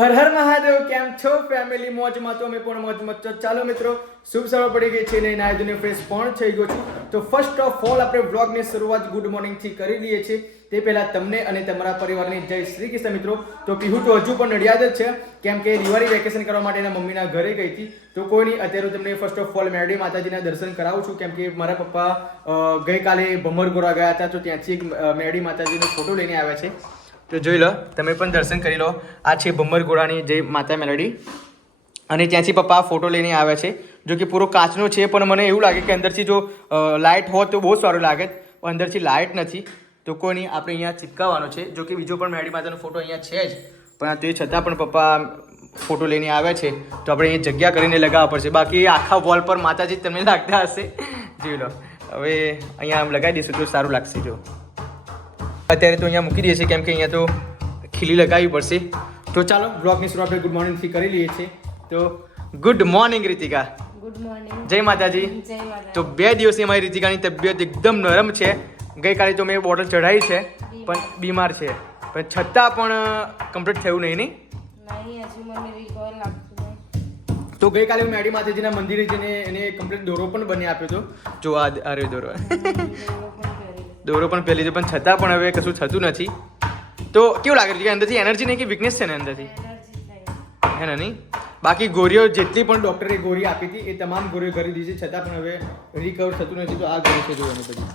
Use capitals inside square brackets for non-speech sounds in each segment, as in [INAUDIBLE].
હર હર મહાદેવ, કેમ છો? ફેમિલી મોજમાં તો અમે પણ મોજમાં છો. ચાલો મિત્રો, શુભ સવાર પડી ગઈ છે ને નાય ધોઈને ફ્રેશ પણ થઈ ગયો છું. તો ફર્સ્ટ ઓફ ઓલ આપણે વ્લોગની શરૂઆત ગુડ મોર્નિંગથી કરી લઈએ છીએ. તે પહેલાં તમને અને તમારા પરિવારની જય શ્રી કૃષ્ણ મિત્રો. તો પીહુ તો હજુ પણ નડિયાદ જ છે. કેમ કે દિવાળી વેકેશન કરવા માટે એના મમ્મીના ઘરે ગઈ હતી. તો કોઈ નહીં અત્યારે હું તમને ફર્સ્ટ ઓફ ઓલ મેરડી માતાજીના દર્શન કરાવું છું. કેમ કે મારા પપ્પા ગઈકાલે ભમરગોરા ગયા હતા. તો ત્યાંથી એક મેરડી માતાજીનો ફોટો લઈને આવ્યા છે. તો જોઈ લો, તમે પણ દર્શન કરી લો. આ છે ભમર ઘોડાની જય માતા મેલડી. અને ત્યાંથી પપ્પા ફોટો લઈને આવ્યા છે. જો કે પૂરો કાચનો છે, પણ મને એવું લાગે કે અંદરથી જો લાઇટ હોત તો બહુ સારું લાગે. પણ અંદરથી લાઇટ નથી. તો કોઈ નહીં આપણે અહીંયા ચિપકાવવાનો છે. જો કે બીજો પણ મેલડી માતાનો ફોટો અહીંયા છે જ. પણ તે છતાં પણ પપ્પા ફોટો લઈને આવ્યા છે. તો આપણે અહીંયા જગ્યા કરીને લગાવવા પડશે. બાકી આખા વોલ પર માતાજી તમને લાગતા હશે. જોઈ લો. હવે અહીંયા આમ લગાવી દઈશું તો સારું લાગશે જો. અત્યારે તો અહીંયા મૂકી દઈએ છીએ કેમ કે અહીંયા તો ખીલી લગાવવી પડશે. તો ચાલો બ્લોગની શરૂઆત ગુડ મોર્નિંગથી કરી લઈએ છીએ. તો good morning Ritika. Good morning જય માતાજી. તો બે દિવસથી અમારી રીતિકાની તબિયત એકદમ નરમ છે. ગઈકાલે તો મેં બોટલ ચઢાવી છે પણ બીમાર છે. પણ છતાં પણ કમ્પ્લીટ થયું નહીં નહીં? તો ગઈકાલે મેડી માતાજીના મંદિરે જઈને એને કમ્પ્લીટ દોરો પણ બની આપ્યો હતો. જો આ રહ્યો દોરો. દોરો પણ પહેલી છે પણ છતાં પણ હવે કશું થતું નથી. તો કેવું લાગે છે કે અંદરથી એનર્જી નહીં કે વીકનેસ છે ને અંદરથી? હે ને નહીં બાકી ગોળીઓ જેટલી પણ ડૉક્ટરે ગોળી આપી હતી એ તમામ ગોળીઓ કરી દીધી છે છતાં પણ હવે રિકવર થતું નથી તો આ ગોળી છે જોવાની બધી.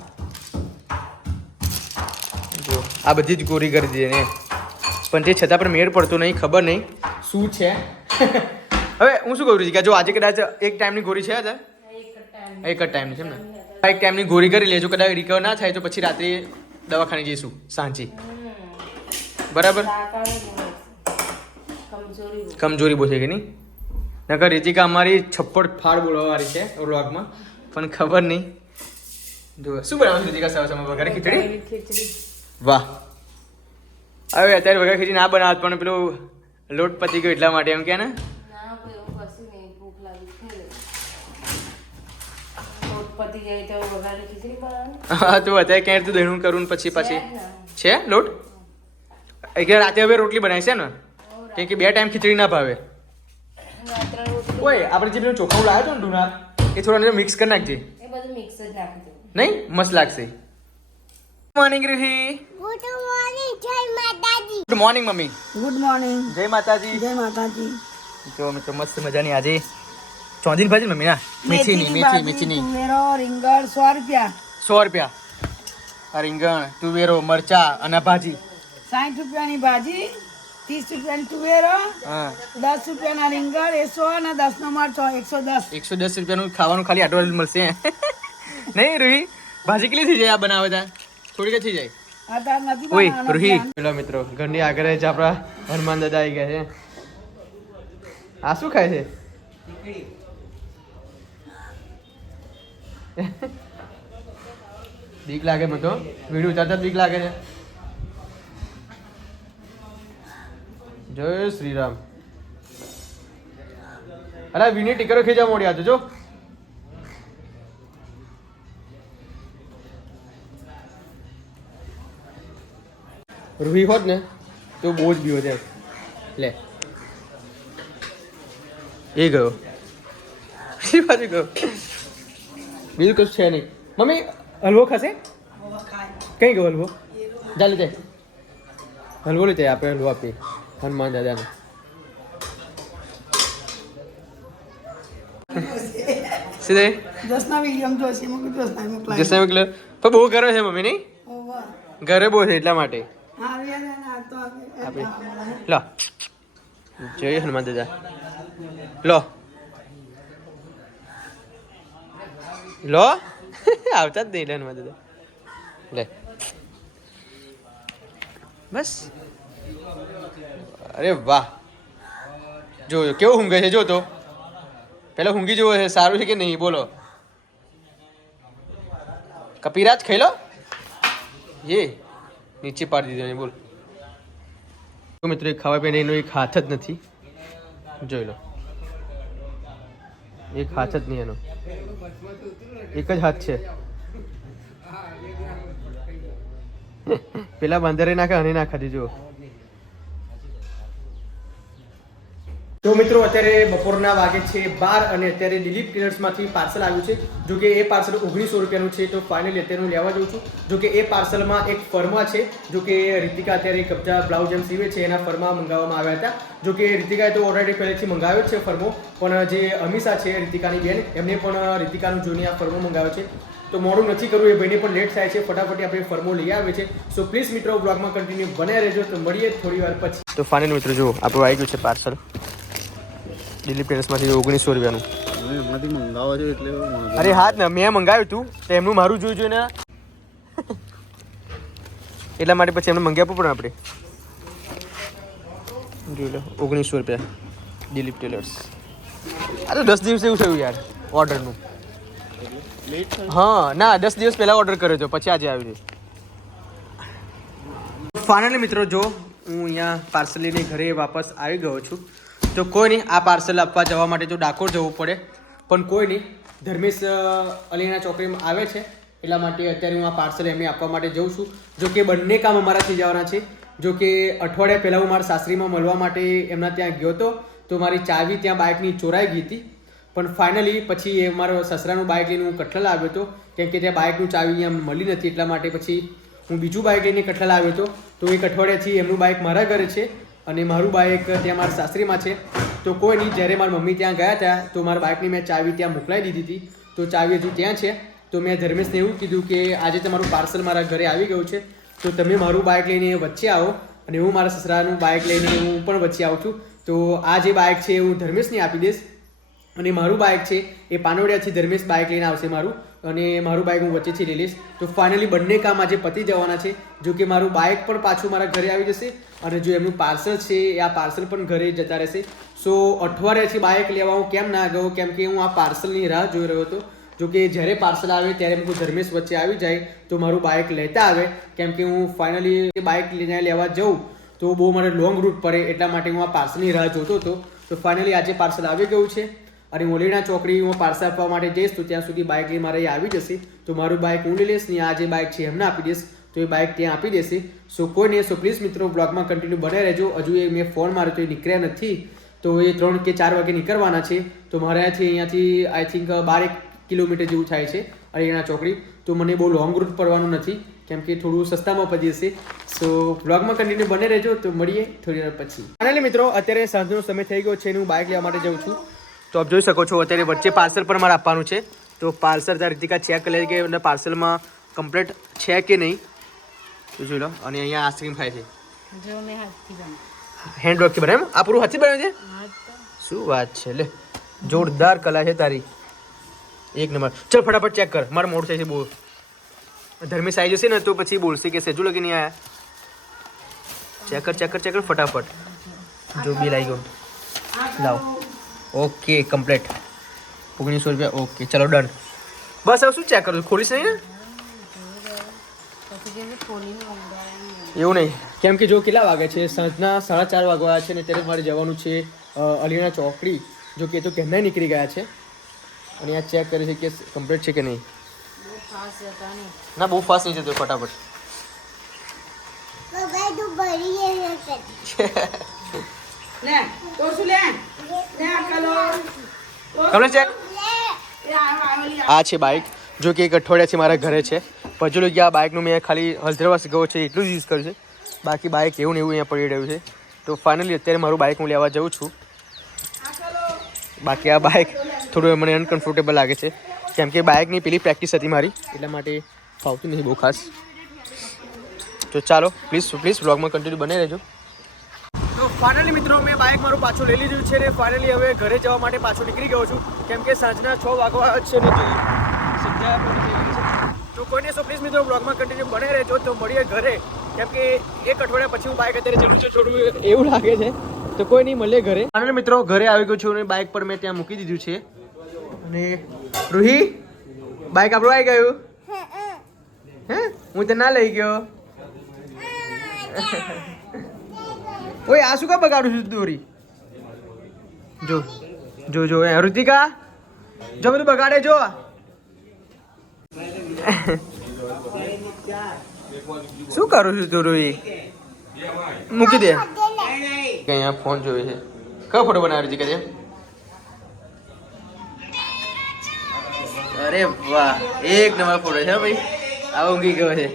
જો આ બધી જ ગોળી કરી દીધી ને પણ તે છતાં પણ મેળ પડતો નહીં ખબર નહીં. શું છે? [LAUGHS] હવે હું શું કહું છું કે જો આજે કદાચ એક ટાઈમની ગોળી છે આજે એક એક જ ટાઈમની છે ને? એક ટાઈમની ગોળી કરી લેજો કદાચ રિકવર ના થાય તો પછી રાત્રે દવાખાને જઈશું સાંજે. બરાબર. કમજોરી બહુ. થઈ ગઈ કે નહીં? નકર રીતિકા અમારી છપ્પડ ફાડ બોલવાવાળી છે વ્લોગમાં પણ ખબર નહીં. જો શું બનાવો રીતિકા સવાર સવારમાં વઘારે ખીચડી? વાહ. હવે અત્યારે વઘારે ખીચડી ના બનાવત પણ પેલું લોટ પતી ગયો એટલા માટે એમ કે ને ના કોઈ એવું કશું નહીં ભૂખ લાગી ખાઈ લે. લોટ પતી જાય તો વઘારી ખીચડી બનાવવાની? હા તો અત્યારે ક્યાંય તું દહીણું કરું પછી પછી? છે? લોટ? એટલે રાતે હવે રોટલી બનાવી છે ને? કેમ કે બે ટાઈમ ખીચડી ના ભાવે. ઓય આપણે જે પેલું ચોખાવું લાવ્યો હતો ને ડુના એ થોડા મિક્સ કરી નાખજે. એ બધું મિક્સ જ નાખી નહીં? મસ્ત લાગશે. મોર્નિંગ રૂહી ગુડ મોર્નિંગ જય માતાજી. Good morning mummy. Good morning જય માતાજી. જય માતાજી. જો મિત્રો મસ્ત મજાની આજે ચોંધીની ભાજી મમ્મી ના મેથીની મેથી ની તુવેરો રીંગણ સો રૂપિયા. સો રૂપિયા. આ રીંગણ તુવેરો મરચા અને ભાજી. સાઠ રૂપિયાની ભાજી ત્રીસ રૂપિયાની તુવેરો હા. દસ રૂપિયાના રીંગણ એ સો અને 10 નો મરચો એકસો દસ. એકસો દસ રૂપિયાનું ખાવાનું ખાલી આટલો મળશે. નહીં રૂહી? ભાજી કેટલી થઈ જાય આ બનાવે તા? થોડી કે થઈ જાય? ઓય રૂહી. plan. મિત્રો ઘરની આગળ જ આપણા હનુમાન દાદા આવી ગયા છે. આ શું ખાય છે? બીક લાગે મને તો. વીડિયો ઉતારતા બીક લાગે છે. જય શ્રી રામ અરે વિની ટીકરો ખેંચવા મોડી હતો જો. રૂહી હોત ને, તો બહુ જ બીવો છે લે. એ ગયો. એ બાજુ ગયો. બીજું કશું છે નહીં. મમ્મી હલવો ખાશે? કઈ ગયો હલવો? જા લીધે. હલવો લીધે આપણે હલવો આપીએ. હનુમાન દાદાને. સીધે દસના વિલિયમ જોશે દસના મોકલો પણ બહુ કરે છે મમ્મી નહીં? ઘરે બહુ છે એટલા માટે. આપણે લો. જોઈએ હનુમાન દાદા. લો. લો. [LAUGHS] આવતા જ નહીં લેનમાં દાદા. લે. બસ. અરે વાહ. જો જો, કેવો ઊંઘે છે જો તો. પેલો ઊંઘી જેવો છે સારું છે કે નહીં? બોલો. કપિરાજ ખાઈ લો એ નીચે પાડી દીધો બોલ. મિત્રો ખાવા પીને એનો એક હાથ જ નથી. જોઈ લો. એક હાથ જ નહીં એનો. એક જ હાથ છે. પેલા બંદરે નાખે, હની નાખા ખાધી તો મિત્રો, અત્યારે બપોરના વાગે છે બાર અને અત્યારે દિલીપ ટેલર્સમાંથી પાર્સલ આવ્યું છે. જો કે એ પાર્સલ ઓગણીસો રૂપિયાનું છે, તો ફાઇનલી અત્યારે હું લેવા જાઉં છું. જો કે એ પાર્સલમાં એક ફર્મા છે જો કે રીતિકા અત્યારે કબજા બ્લાઉઝ એમ સીવે છે, એના ફર્મા મંગાવવામાં આવ્યા હતા. જો કે રીતિકાએ તો ઓલરેડી પહેલેથી મંગાવ્યો છે ફર્મો, પણ જે અમીષા છે, રીતિકાની બેન, એમને પણ રીતિકાનું જોઈને આ ફર્મો મંગાવ્યો છે. તો મોડું નથી કરવું, એ ભાઈને પણ લેટ થાય છે, ફટાફટ આપણે ફર્મો લઈ આવે છે સો પ્લીઝ મિત્રો બ્લોગમાં કન્ટિન્યુ બને રહેજો, તો મળીએ થોડી વાર પછી. તો ફાઇનલ મિત્રો જો આપણું આવી ગયું છે પાર્સલ. દિલીપ ટેરેસમાંથી ઓગણીસો રૂપિયાનું. અરે હા ને મેં મંગાવ્યું હતું તો એમનું મારું જોઈ જોઈને. એટલા માટે પછી એમને મંગાવ્યું પડે આપણે? જોઈ લો ઓગણીસો રૂપિયા દિલીપ ટેલર્સ આ તો દસ દિવસ એવું થયું યાર ઓર્ડરનું હા ના દસ દિવસ પહેલા ઓર્ડર કર્યો હતો પછી આજે આવ્યું ફાઇનલી મિત્રો જો હું અહીંયા પાર્સલ લઈને ઘરે વાપસ આવી ગયો છું તો કોઈ નહીં, આ પાર્સલ આપવા જવા માટે તો ડાકોર જવું પડે. પણ કોઈ નહીં, ધર્મેશ અલીના ચોકડીમાં આવે છે, એટલા માટે અત્યારે હું આ પાર્સલ એમને આપવા માટે જઉં છું. જો કે બંને કામ અમારાથી જવાના છે. જો કે અઠવાડિયા પહેલાં હું મારા સાસરીમાં મળવા માટે એમના ત્યાં ગયો હતો, તો મારી ચાવી ત્યાં બાઇકની ચોરાઈ ગઈ હતી. પણ ફાઇનલી પછી એ મારો સસરાનું બાઇક લઈને હું કઠલા આવ્યો હતો, કેમ કે ત્યાં બાઇકનું ચાવી અહીંયા મળી નથી, એટલા માટે પછી હું બીજું બાઇક લઈને કઠલા આવ્યો હતો. તો એક અઠવાડિયાથી એમનું બાઇક મારા ઘરે છે. અને મારું બાઇક ત્યાં મારા સાસરીમાં છે. તો કોઈ નહીં, જ્યારે મારી મમ્મી ત્યાં ગયા હતા તો મારા બાઇકની મેં ચાવી ત્યાં મોકલાવી દીધી હતી. તો ચાવી હજુ ત્યાં છે. તો મેં ધર્મેશને એવું કીધું કે આજે તમારું પાર્સલ મારા ઘરે આવી ગયું છે. તો તમે મારું બાઇક લઈને વચ્ચે આવો અને હું મારા સસરાનું બાઇક લઈને હું પણ વચ્ચે આવું છું. તો આ જે બાઇક છે એ હું ધર્મેશને આપી દઈશ. અને મારું બાઇક છે એ પાનોડિયાથી ધર્મેશ બાઇક લઈને આવશે મારું. અને મારું બાઇક હું વચ્ચેથી લઈ લઈશ. તો ફાઇનલી બંને કામ આજે પતી જવાના છે. જો કે મારું બાઇક પણ પાછું મારા ઘરે આવી જશે અને જો એમનું પાર્સલ છે, એ આ પાર્સલ પણ ઘરે જતા રહેશે. સો અઠવાડિયાથી બાઇક લેવા હું કેમ ના ગયો? કેમ કે હું આ પાર્સલની રાહ જોઈ રહ્યો હતો. જો કે જ્યારે પાર્સલ આવે ત્યારે હું ધર્મેશ વચ્ચે આવી જાય તો મારું બાઇક લેતા આવે. કેમ કે હું ફાઇનલી બાઇક લઈને લેવા જઉં તો બહુ મારે લોંગ રૂટ પડે એટલા માટે હું આ પાર્સલની રાહ જોતો હતો. તો ફાઇનલી આજે પાર્સલ આવી ગયું છે. અને ઓલીના ચોકડી હું પાર્સલ આપવા માટે જઈશ તો ત્યાં સુધી બાઇક લઈ મારે આવી જશે. તો મારું બાઇક હું લઈ લઈશ ને આ જે બાઇક છે એમને આપી દઈશ તો એ બાઇક ત્યાં આપી દેશે. સો કોઈ નહીં, સો પ્લીઝ મિત્રો બ્લોગમાં કન્ટિન્યુ બને રહેજો. હજુ એ મેં ફોન માર્યો તો એ નીકળ્યા નથી. તો એ ત્રણ કે ચાર વાગે નીકળવાના છે. તો મારે અહીંયાથી અહીંયાથી આઈ થિંક બાર એક કિલોમીટર જેવું થાય છે અરિયાણા ચોકડી. તો મને બહુ લોંગ રૂટ પડવાનું નથી, કેમ કે થોડું સસ્તામાં પડી જશે. સો બ્લોગમાં કન્ટિન્યુ બને રહેજો. તો મળીએ થોડી વાર પછી. ફાઇનલી મિત્રો, અત્યારે સાંજનો સમય થઈ ગયો છે હું બાઇક લેવા માટે જાઉં છું. તો આપ જોઈ શકો છો અત્યારે વચ્ચે પાર્સલ પણ મારે આપવાનું છે. તો પાર્સલ ત્યાં રીતિકા ચેક કરી લે કે પાર્સલમાં કમ્પ્લીટ છે કે નહીં. તો જોઈ લો અને અહીંયા આઈસ્ક્રીમ ખાય છે. હેન્ડ વર્કથી બને એમ? આ પૂરું હાથથી બનાવે છે? શું વાત છે લે. જોરદાર કલા છે તારી. એક નંબર. ચલ ફટાફટ ચેક કર. મારે મોડ થાય છે બહુ ધર્મેશ આવી જશે ને તો પછી બોલશે કે સેજુ લગી નહીં આયા. ચેક કર ચેક કર ચેક કર ફટાફટ. જો બિલ આવી ગયો. લાવ. Okay complete. ઓગણીસો રૂપિયા ઓકે ચલો ડન. બસ હવે શું ચેક કરું ખોલીશ નહીં ને? એવું નહીં. કેમ કે જો કેટલા વાગે છે? સાંજના સાડા ચાર વાગવા છે ને ત્યારે મારે જવાનું છે અલીના ચોકડી. જો કે તો કેમના નીકળી ગયા છે. અને આ ચેક કરે છે કે કમ્પ્લીટ છે કે નહીં. ના બહુ ફાસ્ટ નહીં જતો ફટાફટ. લે તો શું લે? કમલેશ ચેક આ છે બાઇક જો કે એક અઠવાડિયાથી મારા ઘરે છે. પછી ગયા બાઇકનું મેં ખાલી હલ્દ્રવાસ ગયો છે એટલું જ યુઝ કર્યું છે. બાકી બાઇક એવું ને એવું અહીંયા પડી રહ્યું છે. તો ફાઇનલી અત્યારે મારું બાઇક હું લેવા જાઉં છું. બાકી આ બાઇક થોડું મને અનકમ્ફર્ટેબલ લાગે છે. કેમ કે બાઇકની પેલી પ્રેક્ટિસ હતી મારી એટલા માટે ફાવતું નથી બહુ ખાસ. તો ચાલો પ્લીઝ પ્લીઝ બ્લોગમાં કન્ટિન્યુ બને રહેજો. ફાઇનલી મિત્રો મેં બાઇક મારું પાછું લઈ લીધું છે ને ફાઇનલી હવે ઘરે જવા માટે પાછું નીકળી ગયો છું. કેમ કે સાંજના છ વાગવા છે ને તો કોઈને સો પ્લીઝ મિત્રો બ્લોગમાં કન્ટિન્યુ બને રહેજો તો મળીએ ઘરે. કેમ કે એક અઠવાડિયા પછી હું બાઇક અત્યારે જરૂર છે છોડવું એવું લાગે છે. તો કોઈ નહીં મળીએ ઘરે. અને મિત્રો ઘરે આવી ગયો છું અને બાઇક પર મેં ત્યાં મૂકી દીધું છે. અને રૂહી બાઇક આપણું આવી ગયું? હે હું. તો ના લઈ ગયો. ઓય, આ શું કા બગાડું છું દોરી? જો જો જો, એ ઋતિકા જો બધું બગાડે જો. શું કરું છું તું રોઈ? મૂકી દે. અહીંયા ફોન જોવે છે. કયો ફોટો બનાવ્યો છે કે અરે વાહ, એક નંબર ફોટો છે ભાઈ. આ ઊંઘી ગયો છે.